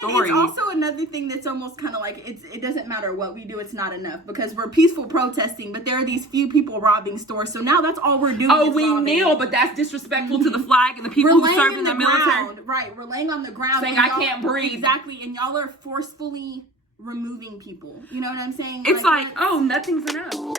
story. It's also another thing that's almost kind of like it doesn't matter what we do, it's not enough because we're peaceful protesting, but there are these few people robbing stores, so now that's all we're doing. Oh, we kneel, but that's disrespectful to the flag and the people who serve in the military. Right, we're laying on the ground, saying I can't breathe. Exactly, and y'all are forcefully removing people. You know what I'm saying? It's like oh, nothing's enough.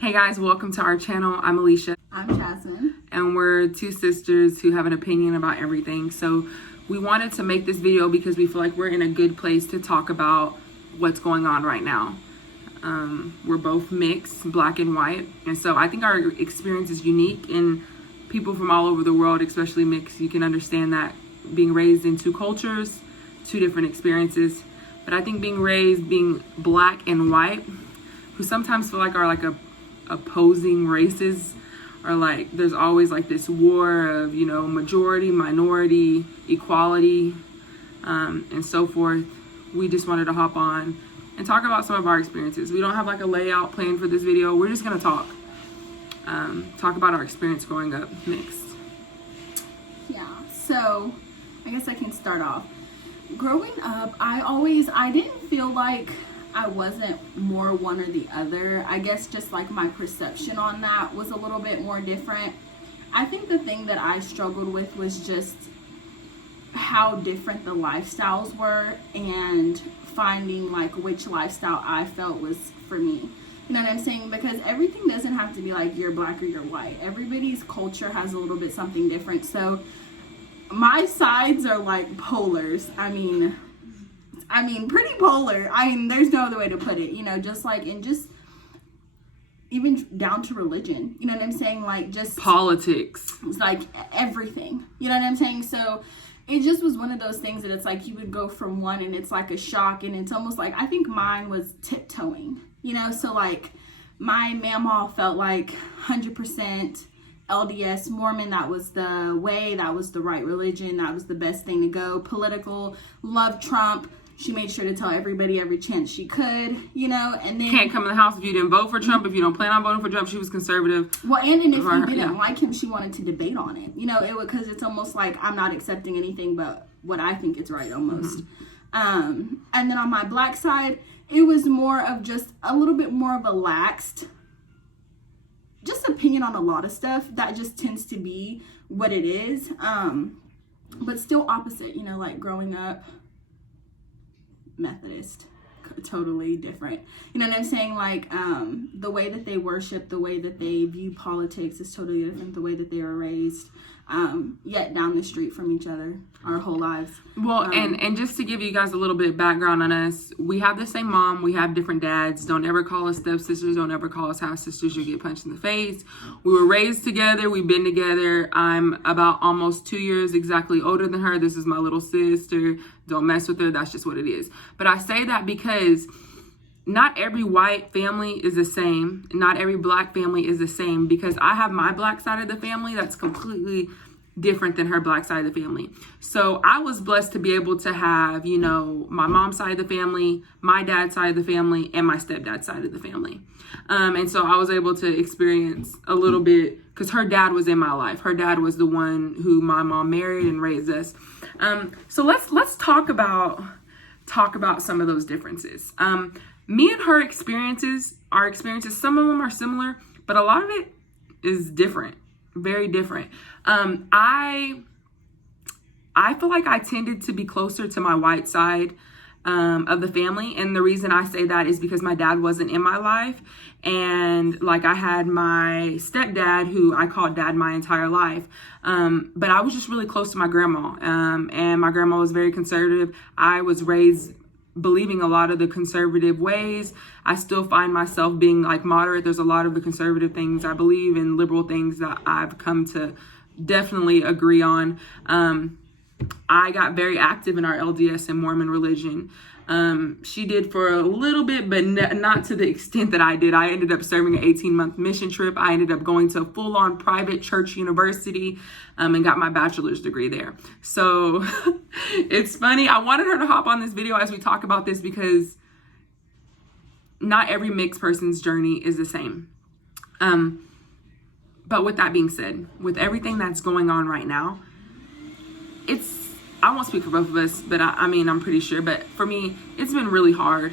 Hey guys, welcome to our channel. I'm Alicia. I'm Jasmine. And we're two sisters who have an opinion about everything. So we wanted to make this video because we feel like we're in a good place to talk about what's going on right now. We're both mixed, black and white. And so I think our experience is unique, and people from all over the world, especially mixed, you can understand that being raised in two cultures, two different experiences. But I think being black and white, who sometimes feel like are like opposing races, or like there's always like this war of, you know, majority, minority, equality, and so forth. We just wanted to hop on and talk about some of our experiences. We don't have like a layout plan for this video. We're just gonna talk about our experience growing up mixed. Yeah, so I guess I can start off. Growing up, I didn't feel like I wasn't more one or the other. I guess just like my perception on that was a little bit more different. I think the thing that I struggled with was just how different the lifestyles were and finding like which lifestyle I felt was for me. You know what I'm saying? Because everything doesn't have to be like you're black or you're white. Everybody's culture has a little bit something different. So my sides are like polars. I mean, pretty polar. I mean, there's no other way to put it, you know, just like, and just even down to religion, you know what I'm saying? Like just politics. It's like everything, you know what I'm saying? So it just was one of those things that it's like you would go from one and it's like a shock, and it's almost like, I think mine was tiptoeing, you know? So like my mama felt like 100% LDS Mormon, that was the way, that was the right religion, that was the best thing to go. Political, loved Trump. She made sure to tell everybody every chance she could, you know, and then... Can't come in the house if you didn't vote for Trump, if you don't plan on voting for Trump. She was conservative. Well, and if you didn't like him, she wanted to debate on it. You know, it would, because it's almost like I'm not accepting anything but what I think is right, almost. Mm-hmm. And then on my black side, it was more of just a little bit more of a laxed, just opinion on a lot of stuff. That just tends to be what it is. But still opposite, you know, like growing up Methodist, totally different, you know what I'm saying? Like the way that they worship, the way that they view politics is totally different. The way that they were raised, yet down the street from each other our whole lives. Well, and just to give you guys a little bit of background on us, we have the same mom, we have different dads. Don't ever call us stepsisters, don't ever call us half sisters, you'll get punched in the face. We were raised together, we've been together. I'm about almost 2 years exactly older than her. This is my little sister. Don't mess with her, that's just what it is. But I say that because not every white family is the same. Not every black family is the same, because I have my black side of the family that's completely different than her black side of the family. So I was blessed to be able to have, you know, my mom's side of the family, my dad's side of the family, and my stepdad's side of the family. And so I was able to experience a little bit, because her dad was in my life. Her dad was the one who my mom married and raised us. So let's talk about some of those differences. Me and her experiences, our experiences, some of them are similar, but a lot of it is different, very different. I feel like I tended to be closer to my white side of the family. And the reason I say that is because my dad wasn't in my life. And like I had my stepdad, who I called dad my entire life. But I was just really close to my grandma. And my grandma was very conservative. I was raised believing a lot of the conservative ways. I still find myself being like moderate. There's a lot of the conservative things I believe in, liberal things that I've come to definitely agree on. I got very active in our LDS and Mormon religion. She did for a little bit, but not to the extent that I did. I ended up serving an 18-month mission trip. I ended up going to a full-on private church university and got my bachelor's degree there. So it's funny. I wanted her to hop on this video as we talk about this, because not every mixed person's journey is the same. But with that being said, with everything that's going on right now, I won't speak for both of us, but I mean, I'm pretty sure. But for me, it's been really hard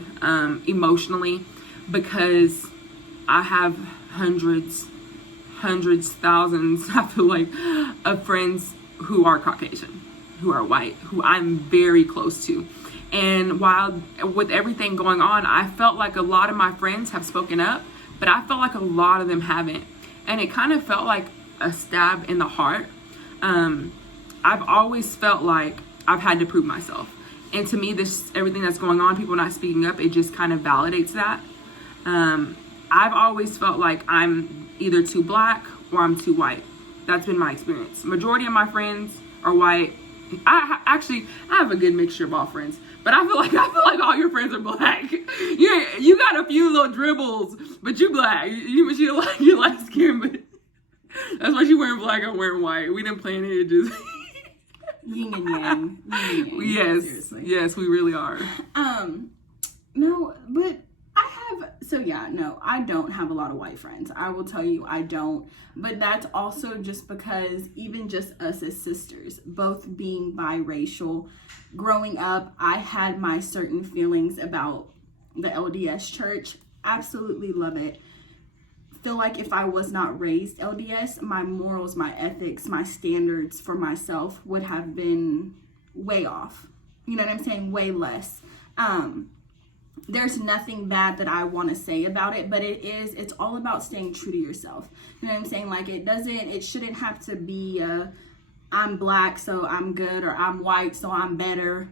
emotionally, because I have hundreds, thousands, I feel like, of friends who are Caucasian, who are white, who I'm very close to. And while with everything going on, I felt like a lot of my friends have spoken up, but I felt like a lot of them haven't. And it kind of felt like a stab in the heart. I've always felt like I've had to prove myself. And to me, everything that's going on, people not speaking up, it just kind of validates that. I've always felt like I'm either too black or I'm too white. That's been my experience. Majority of my friends are white. I have a good mixture of all friends, but I feel like all your friends are black. You got a few little dribbles, but you black. You light skin, but that's why she wearing black. I'm wearing white. We didn't plan it. Just yin and yang. Yes, seriously. Yes, we really are. No, but I don't have a lot of white friends. I will tell you, I don't. But that's also just because even just us as sisters, both being biracial, growing up, I had my certain feelings about the LDS church. Absolutely love it. Feel like if I was not raised LDS, my morals, my ethics, my standards for myself would have been way off. You know what I'm saying? Way less. There's nothing bad that I want to say about it, but it's all about staying true to yourself. You know what I'm saying? Like, it shouldn't have to be I'm black, so I'm good, or I'm white, so I'm better.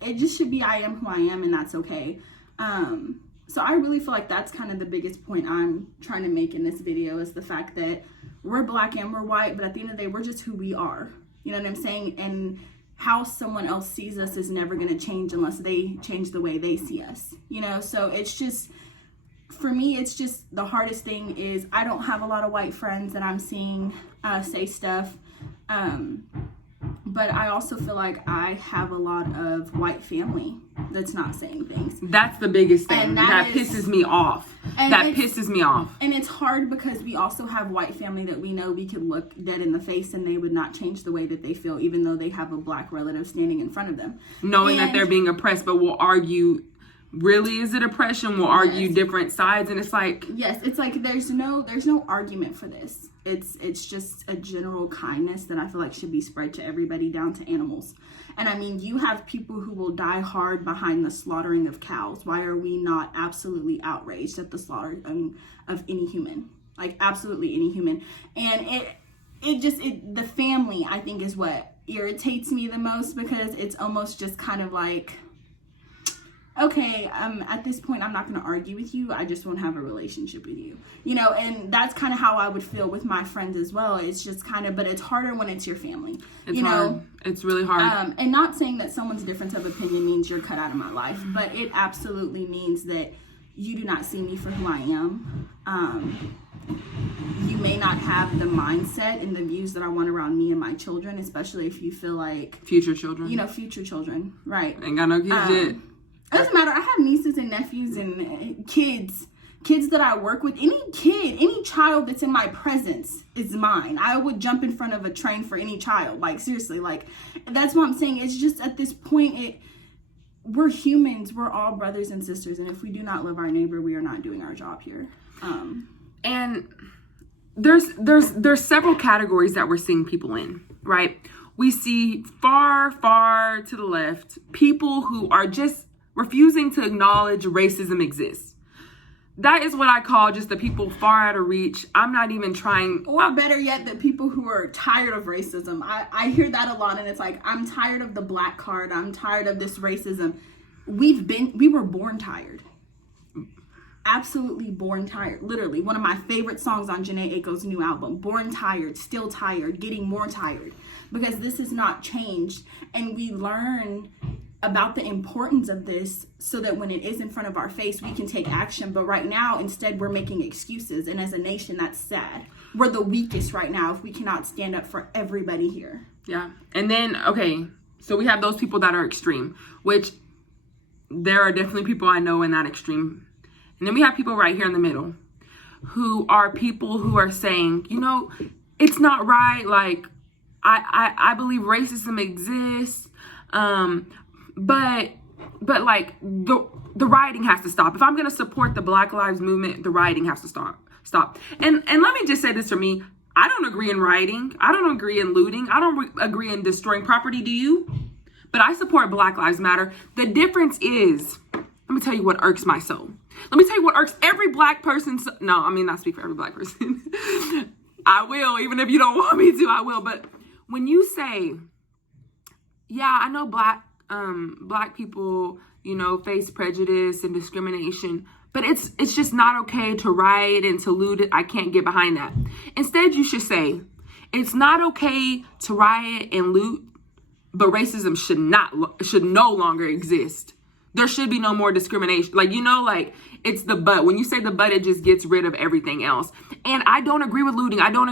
It just should be I am who I am, and that's okay. So I really feel like that's kind of the biggest point I'm trying to make in this video, is the fact that we're black and we're white, but at the end of the day, we're just who we are. You know what I'm saying? And how someone else sees us is never going to change unless they change the way they see us, you know? So it's just, for me, it's just the hardest thing is I don't have a lot of white friends that I'm seeing say stuff. But I also feel like I have a lot of white family that's not saying things. That's the biggest thing. That pisses me off. Pisses me off. And it's hard because we also have white family that we know we could look dead in the face and they would not change the way that they feel, even though they have a black relative standing in front of them. Knowing that they're being oppressed, but we'll argue, really, is it oppression? We'll argue different sides, and it's like... Yes, it's like there's no argument for this. It's just a general kindness that I feel like should be spread to everybody, down to animals. And I mean, you have people who will die hard behind the slaughtering of cows. Why are we not absolutely outraged at the slaughter of any human? Like, absolutely any human. And the family, I think, is what irritates me the most, because it's almost just kind of like, okay, at this point, I'm not going to argue with you. I just won't have a relationship with you. You know, and that's kind of how I would feel with my friends as well. It's just kind of, but it's harder when it's your family. It's hard. It's really hard. And not saying that someone's difference of opinion means you're cut out of my life, but it absolutely means that you do not see me for who I am. You may not have the mindset and the views that I want around me and my children, especially if you feel like... Future children. You know, future children. Right. Ain't got no kids yet. It doesn't matter. I have nieces and nephews and kids that I work with. Any child that's in my presence is mine. I would jump in front of a train for any child. Like, seriously, like, that's what I'm saying. It's just at this point, we're humans. We're all brothers and sisters. And if we do not love our neighbor, we are not doing our job here. And there's several categories that we're seeing people in, right? We see far to the left, people who are just refusing to acknowledge racism exists. That is what I call just the people far out of reach. I'm not even trying. Or better yet, the people who are tired of racism. I hear that a lot, and it's like, I'm tired of the black card. I'm tired of this racism. We were born tired. Absolutely born tired. Literally, one of my favorite songs on Janae Aiko's new album, Born Tired, Still Tired, Getting More Tired. Because this has not changed, and we learn about the importance of this so that when it is in front of our face, we can take action. But right now, instead, we're making excuses. And as a nation, that's sad. We're the weakest right now if we cannot stand up for everybody here. Yeah. And then, okay, so we have those people that are extreme, which there are definitely people I know in that extreme. And then we have people right here in the middle. who are people who are saying, you know, it's not right. Like, I believe racism exists. But like the rioting has to stop. If I'm going to support the Black Lives Movement, the rioting has to stop. And let me just say this for me. I don't agree in rioting. I don't agree in looting. I don't agree in destroying property. Do you? But I support Black Lives Matter. The difference is, let me tell you what irks my soul. Let me tell you what irks every Black person. No, I mean, not speak for every Black person. I will, even if you don't want me to, I will. But when you say, yeah, I know Black people, you know, face prejudice and discrimination, but it's just not okay to riot and to loot it. I can't get behind that. Instead, you should say, it's not okay to riot and loot, but racism should no longer exist. There should be no more discrimination. Like, you know, like, it's the but. When you say the but, it just gets rid of everything else. And I don't agree with looting. I don't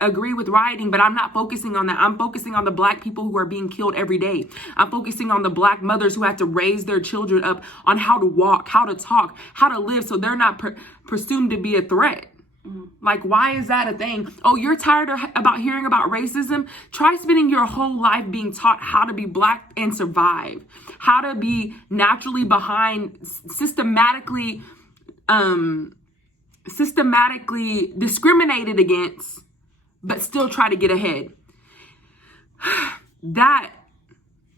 agree with rioting, but I'm not focusing on that. I'm focusing on the Black people who are being killed every day. I'm focusing on the Black mothers who have to raise their children up on how to walk, how to talk, how to live, so they're not presumed to be a threat. Like, why is that a thing? Oh, you're tired about hearing about racism? Try spending your whole life being taught how to be Black and survive, how to be naturally behind, systematically discriminated against, but still try to get ahead. That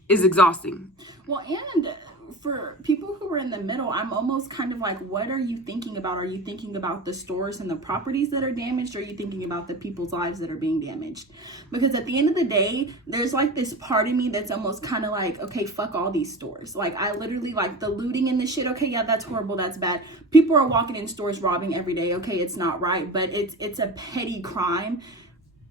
is exhausting. Well, and for people who are in the middle, I'm almost kind of like, what are you thinking about? Are you thinking about the stores and the properties that are damaged? Or are you thinking about the people's lives that are being damaged? Because at the end of the day, there's like this part of me that's almost kind of like, okay, fuck all these stores. Like, I literally, like, the looting and the shit, okay, yeah, that's horrible, that's bad. People are walking in stores robbing every day, okay, it's not right, but it's a petty crime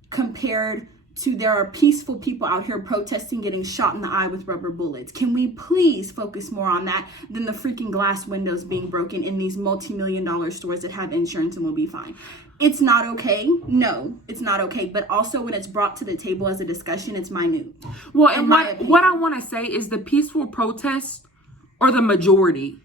compared to there are peaceful people out here protesting, getting shot in the eye with rubber bullets. Can we please focus more on that than the freaking glass windows being broken in these multi-million-dollar stores that have insurance and will be fine? It's not okay. No, it's not okay. But also when it's brought to the table as a discussion, it's minute. Well, and what I want to say is the peaceful protests are the majority.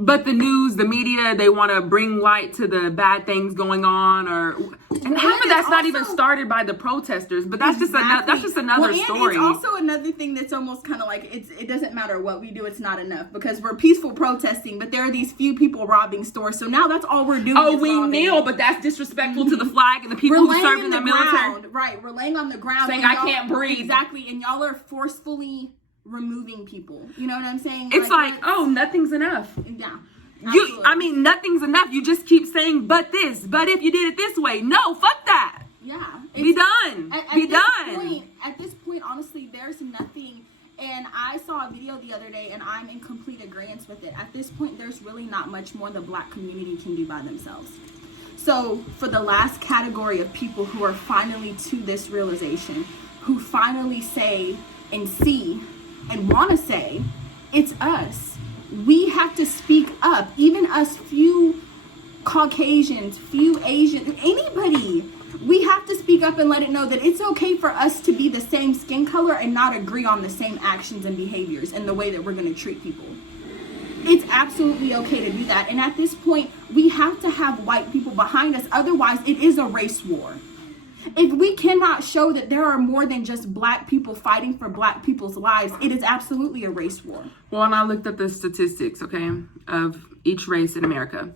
But the news, the media, they want to bring light to the bad things going on, and half of that's not even started by the protesters. But that's exactly. just another story. It's also another thing that's almost kind of like it doesn't matter what we do, it's not enough because we're peaceful protesting, but there are these few people robbing stores. So now that's all we're doing. Oh, we kneel, but that's disrespectful to the flag and the people who serve in the military. Right, we're laying on the ground, saying I can't breathe. Exactly, and y'all are forcefully removing people. You know what I'm saying? It's like oh, nothing's enough. Yeah. Nothing's enough. You just keep saying, but this, but if you did it this way. No, fuck that. Yeah. Be done. At this point, honestly, there's nothing. And I saw a video the other day, and I'm in complete agreement with it. At this point, there's really not much more the Black community can do by themselves. So for the last category of people who are finally to this realization, who finally say and see and want to say, it's us. We have to speak up. Even us few Caucasians, few Asians, anybody. We have to speak up and let it know that it's okay for us to be the same skin color and not agree on the same actions and behaviors and the way that we're going to treat people. It's absolutely okay to do that. And at this point, we have to have white people behind us. Otherwise, it is a race war. If we cannot show that there are more than just Black people fighting for Black people's lives, it is absolutely a race war. Well, and I looked at the statistics, okay, of each race in America.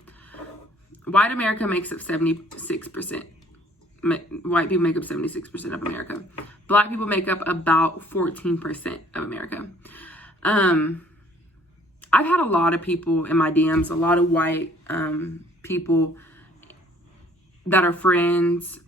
White America makes up 76%. White people make up 76% of America. Black people make up about 14% of America. I've had a lot of people in my DMs, a lot of white people that are friends,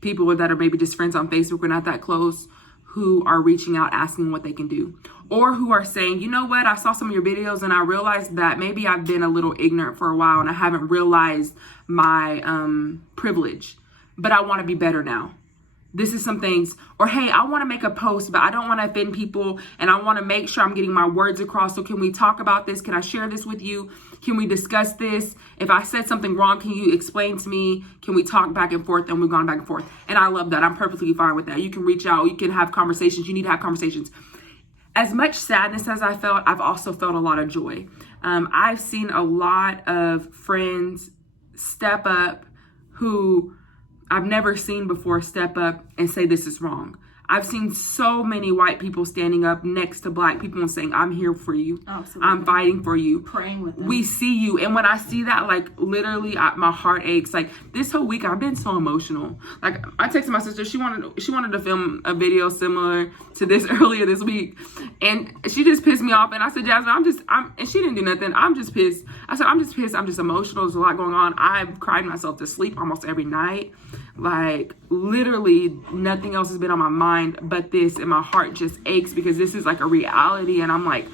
people that are maybe just friends on Facebook, we're not that close, who are reaching out asking what they can do. Or who are saying, you know what, I saw some of your videos and I realized that maybe I've been a little ignorant for a while and I haven't realized my privilege, but I want to be better now. This is some things, or hey, I want to make a post, but I don't want to offend people and I want to make sure I'm getting my words across. So can we talk about this? Can I share this with you? Can we discuss this? If I said something wrong, can you explain to me? Can we talk back and forth? And we've gone back and forth. And I love that. I'm perfectly fine with that. You can reach out. You can have conversations. You need to have conversations. As much sadness as I felt, I've also felt a lot of joy. I've seen a lot of friends step up who I've never seen before step up and say this is wrong. I've seen so many white people standing up next to black people and saying, I'm here for you. Absolutely. I'm fighting for you. Praying with them. We see you. And when I see that, like, literally my heart aches. Like, this whole week I've been so emotional. Like, I texted my sister. She wanted to film a video similar to this earlier this week. And she just pissed me off. And I said, Jasmine, and she didn't do nothing. I'm just pissed. I said, I'm just pissed. I'm just emotional. There's a lot going on. I've cried myself to sleep almost every night. Like, literally nothing else has been on my mind but this, and my heart just aches because this is like a reality. And I'm like,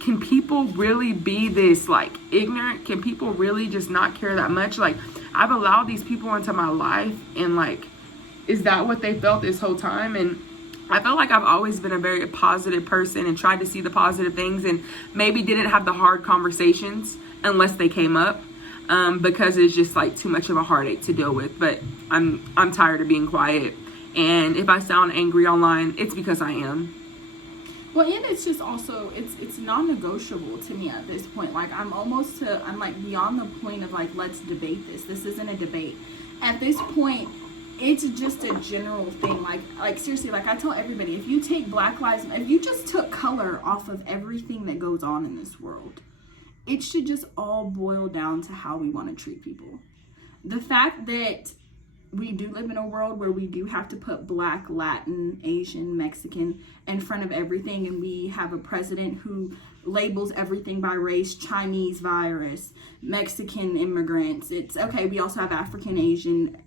can people really be this like ignorant? Can people really just not care that much? Like, I've allowed these people into my life, and like, is that what they felt this whole time? And I feel like I've always been a very positive person and tried to see the positive things, and maybe didn't have the hard conversations unless they came up. Because it's just like too much of a heartache to deal with. But I'm tired of being quiet. And if I sound angry online, it's because I am. Well, and it's just also, it's non-negotiable to me at this point. Like, I'm like beyond the point of like, let's debate this. This isn't a debate. At this point, it's just a general thing. Like seriously, like I tell everybody, if you take if you just took color off of everything that goes on in this world, it should just all boil down to how we want to treat people. The fact that we do live in a world where we do have to put Black, Latin, Asian, Mexican in front of everything, and we have a president who labels everything by race: Chinese virus, Mexican immigrants. It's okay. We also have African, Asian,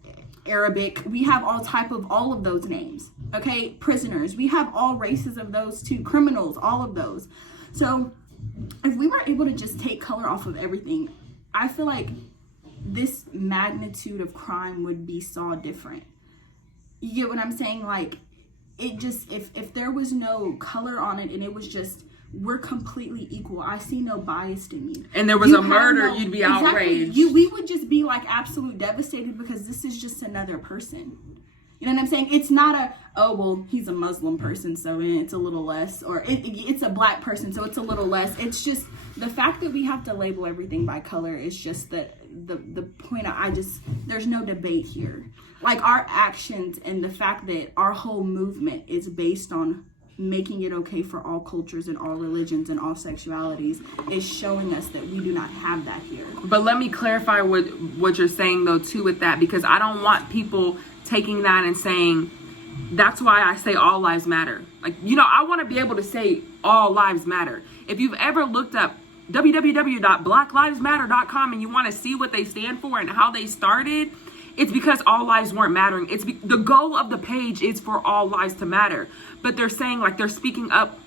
Arabic. We have all of those names. Okay, prisoners. We have all races of those too. Criminals, all of those. So if we were able to just take color off of everything, I feel like this magnitude of crime would be saw different. You get what I'm saying? Like, it just, if there was no color on it and it was just, we're completely equal, I see no bias in you, and there was a murder, you'd be outraged. We would just be like absolute devastated because this is just another person. You know what I'm saying? It's not he's a Muslim person, so it's a little less. Or it's a black person, so it's a little less. It's just the fact that we have to label everything by color is just that the point. There's no debate here. Like, our actions and the fact that our whole movement is based on making it okay for all cultures and all religions and all sexualities is showing us that we do not have that here. But let me clarify what you're saying though too with that, because I don't want people taking that and saying, that's why I say all lives matter. Like, I want to be able to say all lives matter. If you've ever looked up www.blacklivesmatter.com and you want to see what they stand for and how they started, it's because all lives weren't mattering. The goal of the page is for all lives to matter. But they're saying, like, they're speaking up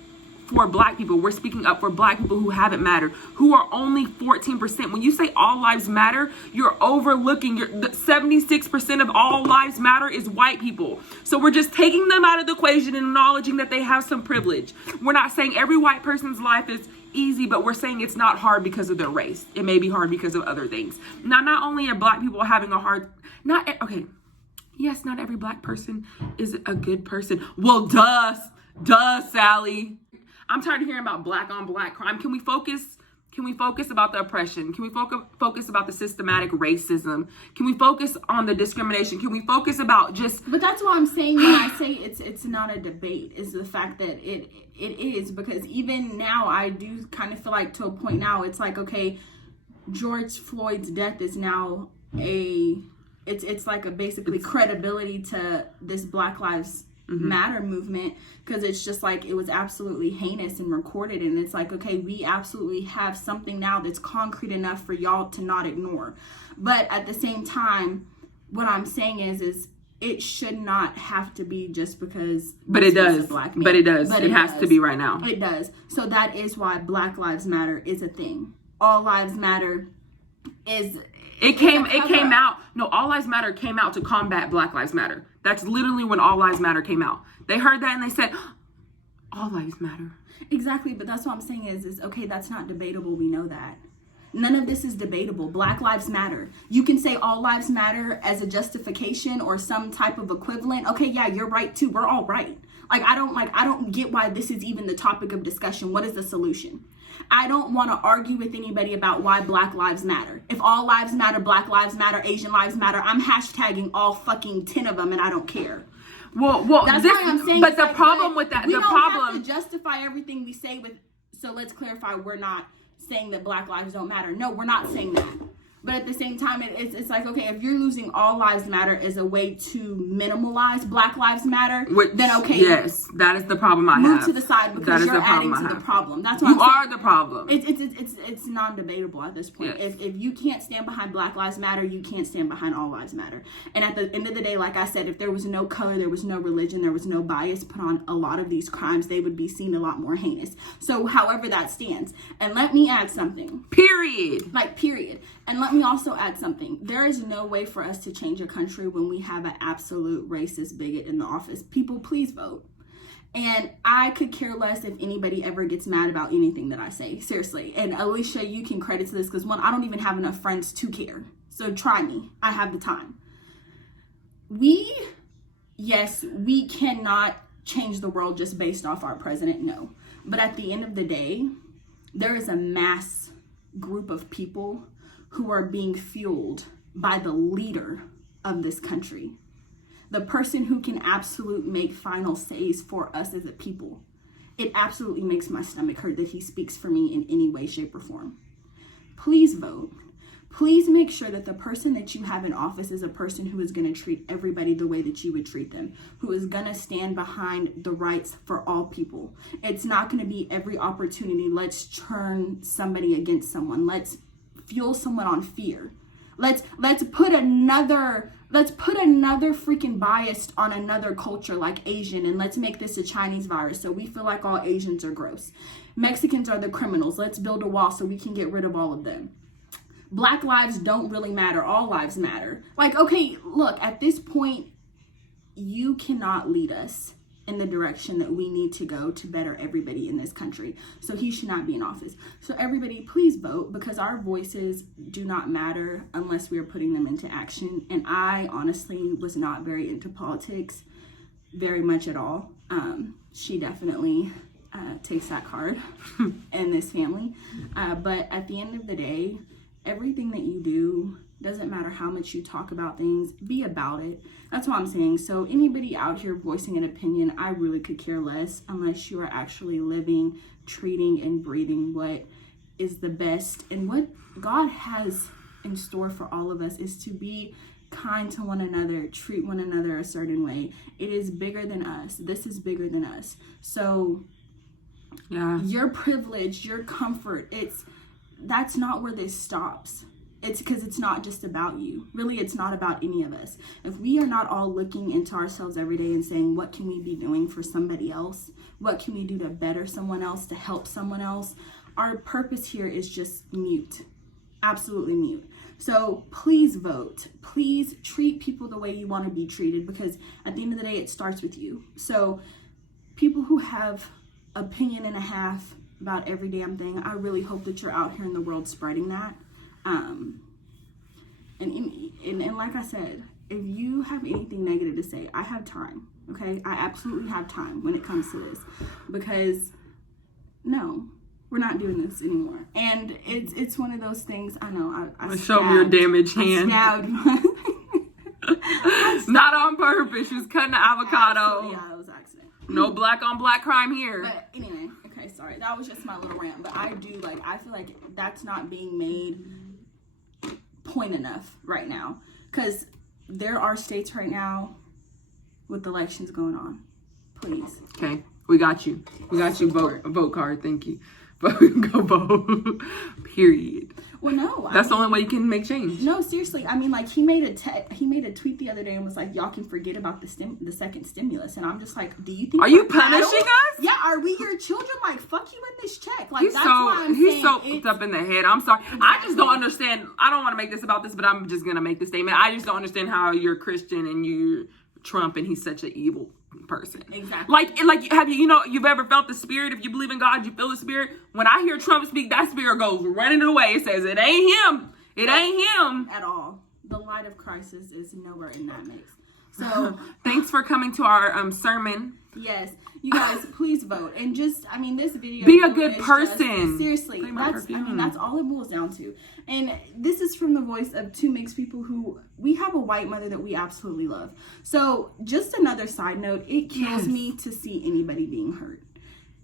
for black people. We're speaking up for black people who haven't mattered, who are only 14%. When you say all lives matter, you're overlooking 76% of all lives matter is white people. So we're just taking them out of the equation and acknowledging that they have some privilege. We're not saying every white person's life is easy, but we're saying it's not hard because of their race. It may be hard because of other things. Now, not only are black people having a hard, yes, not every black person is a good person. Well, duh, Sally. I'm tired of hearing about black on black crime. Can we focus about the oppression? Can we focus about the systematic racism? Can we focus on the discrimination? Can we focus about just... But that's what I'm saying when I say it's not a debate, is the fact that it is, because even now I do kind of feel like, to a point now, it's like, okay, George Floyd's death is now it's like a basically credibility to this Black Lives Matter movement, because it's just like, it was absolutely heinous and recorded, and it's like, okay, we absolutely have something now that's concrete enough for y'all to not ignore. But at the same time, what I'm saying is it should not have to be just because it does. But it does. It has to be right now. It does. So that is why Black Lives Matter is a thing. All Lives Matter is... It came out. No, All Lives Matter came out to combat Black Lives Matter. That's literally when All Lives Matter came out. They heard that and they said, all lives matter. Exactly, but that's what I'm saying is okay, that's not debatable. We know that. None of this is debatable. Black Lives Matter. You can say all lives matter as a justification or some type of equivalent. Okay, yeah, you're right too. We're all right. I don't get why this is even the topic of discussion. What is the solution? I don't want to argue with anybody about why Black Lives Matter. If all lives matter, Black Lives matter, Asian lives matter, I'm hashtagging all fucking 10 of them and I don't care. Well, that's why I'm saying. But the problem with that, we don't have to justify everything we say with. So let's clarify: we're not saying that Black lives don't matter. No, we're not saying that. But at the same time, it's like, okay, if you're losing all lives matter as a way to minimalize Black Lives Matter, then okay. Yes, that is the problem I have. Move to the side because you're adding to the problem. That's what you are the problem. It's non-debatable at this point. Yes. If you can't stand behind Black Lives Matter, you can't stand behind all lives matter. And at the end of the day, like I said, if there was no color, there was no religion, there was no bias put on a lot of these crimes, they would be seen a lot more heinous. So however that stands. And let me add something. Period. Period. And let me also add something. There is no way for us to change a country when we have an absolute racist bigot in the office. People, please vote. And I could care less if anybody ever gets mad about anything that I say. Seriously. And Alicia, you can credit to this because, one, I don't even have enough friends to care. So try me. I have the time. We cannot change the world just based off our president. No. But at the end of the day, there is a mass group of people who are being fueled by the leader of this country. The person who can absolutely make final says for us as a people. It absolutely makes my stomach hurt that he speaks for me in any way, shape, or form. Please vote. Please make sure that the person that you have in office is a person who is going to treat everybody the way that you would treat them, who is going to stand behind the rights for all people. It's not going to be every opportunity, let's turn somebody against someone. Let's fuel someone on fear. Let's put another freaking bias on another culture like Asian, and let's make this a Chinese virus so we feel like all Asians are gross. Mexicans are the criminals. Let's build a wall so we can get rid of all of them. Black lives don't really matter. All lives matter. Okay, look, at this point, you cannot lead us in the direction that we need to go to better everybody in this country. So he should not be in office. So everybody, please vote, because our voices do not matter unless we are putting them into action. And I honestly was not very into politics very much at all. She definitely takes that card in this family. But at the end of the day, everything that you do, doesn't matter how much you talk about things, be about it. That's what I'm saying. So anybody out here voicing an opinion, I really could care less unless you are actually living, treating, and breathing what is the best. And what God has in store for all of us is to be kind to one another, treat one another a certain way. It is bigger than us. This is bigger than us. So yeah, your privilege, your comfort, that's not where this stops. It's because it's not just about you. Really, it's not about any of us. If we are not all looking into ourselves every day and saying, what can we be doing for somebody else? What can we do to better someone else, to help someone else? Our purpose here is just mute. Absolutely mute. So please vote. Please treat people the way you want to be treated, because at the end of the day, it starts with you. So people who have opinion and a half about every damn thing, I really hope that you're out here in the world spreading that. And like I said, if you have anything negative to say, I have time, okay? I absolutely have time when it comes to this, because no, we're not doing this anymore. And it's one of those things, I know, I show me your damaged hand. Not on purpose. She was cutting the avocado. Yeah, it was an accident. No black on black crime here. But anyway, okay, sorry. That was just my little rant. But I feel like that's not being made point enough right now, because there are states right now with elections going on. Please. Okay, we got you. Vote card. Thank you. Go vote. Period. Well, no. That's the only way you can make change. No, seriously. I mean, he made a tweet the other day and was like, y'all can forget about the second stimulus. And I'm just like, do you think are you punishing us? Yeah, are we your children? Fuck you in this check. He's so up in the head. I'm sorry. Exactly. I just don't understand. I don't want to make this about this, but I'm just gonna make the statement. I just don't understand how you're Christian and you're Trump and he's such an evil person. Exactly. Like have you've ever felt the spirit? If you believe in God, you feel the spirit. When I hear Trump speak, that spirit goes running away. It says it ain't him. It ain't him at all. The light of Christ is nowhere in that mix. So thanks for coming to our sermon Yes, you guys, please vote. And just, I mean, this video. Be a good is person. Seriously, that's all it boils down to. And this is from the voice of two mixed people who, we have a white mother that we absolutely love. So just another side note, it kills me to see anybody being hurt.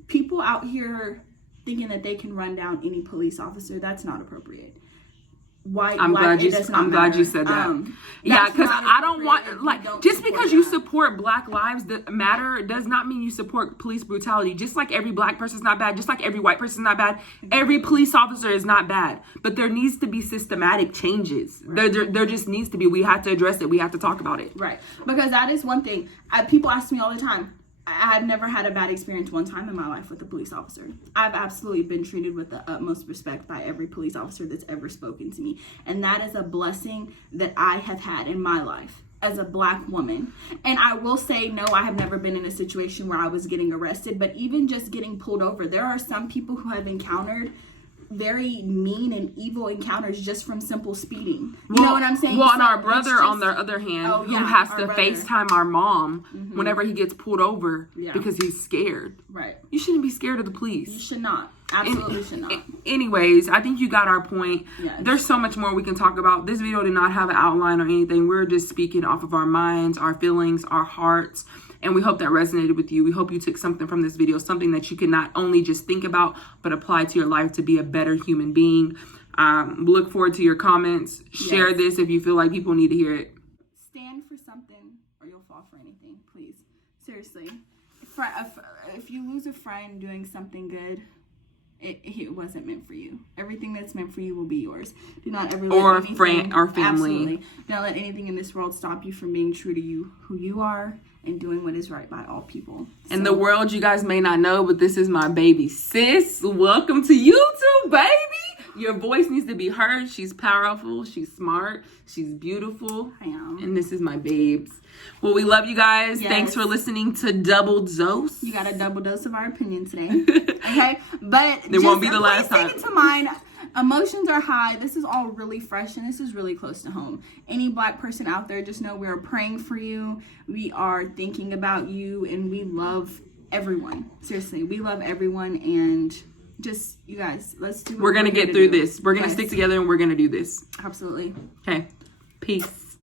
People out here thinking that they can run down any police officer, that's not appropriate. I'm glad you said that. Yeah, because I don't want, like, just because you support Black Lives Matter does not mean you support police brutality. Just like every black person is not bad, just like every white person is not bad, every police officer is not bad. But there needs to be systematic changes. Right. There just needs to be. We have to address it. We have to talk about it. Right. Because that is one thing. People ask me all the time. I've never had a bad experience one time in my life with a police officer. I've absolutely been treated with the utmost respect by every police officer that's ever spoken to me. And that is a blessing that I have had in my life as a Black woman. And I will say, no, I have never been in a situation where I was getting arrested, but even just getting pulled over, there are some people who have encountered very mean and evil encounters just from simple speeding. You know what I'm saying? Well, and our brother, on the other hand, who has to FaceTime our mom whenever he gets pulled over because he's scared. Right. You shouldn't be scared of the police. You should not. Absolutely should not. Anyways, I think you got our point. Yes. There's so much more we can talk about. This video did not have an outline or anything. We're just speaking off of our minds, our feelings, our hearts. And we hope that resonated with you. We hope you took something from this video, something that you can not only just think about, but apply to your life to be a better human being. Look forward to your comments. Share this if you feel like people need to hear it. Stand for something or you'll fall for anything, please. Seriously. If you lose a friend doing something good, it wasn't meant for you. Everything that's meant for you will be yours. Do not ever let anything, friend or family. Absolutely. Do not let anything in this world stop you from being true to you, who you are, and doing what is right by all people. In the world, you guys may not know, but this is my baby sis. Welcome to YouTube, baby. Your voice needs to be heard. She's powerful. She's smart. She's beautiful. I am. And this is my babes. Well, we love you guys. Yes. Thanks for listening to Double Dose. You got a double dose of our opinion today. Okay? But it won't be the last time. Take it to mind. Emotions are high. This is all really fresh and this is really close to home. Any Black person out there, just know we're praying for you. We are thinking about you and we love everyone. Seriously, we love everyone and just, you guys, let's do what we're going to get through this. We're going to stick together and we're going to do this. Absolutely. Okay. Peace.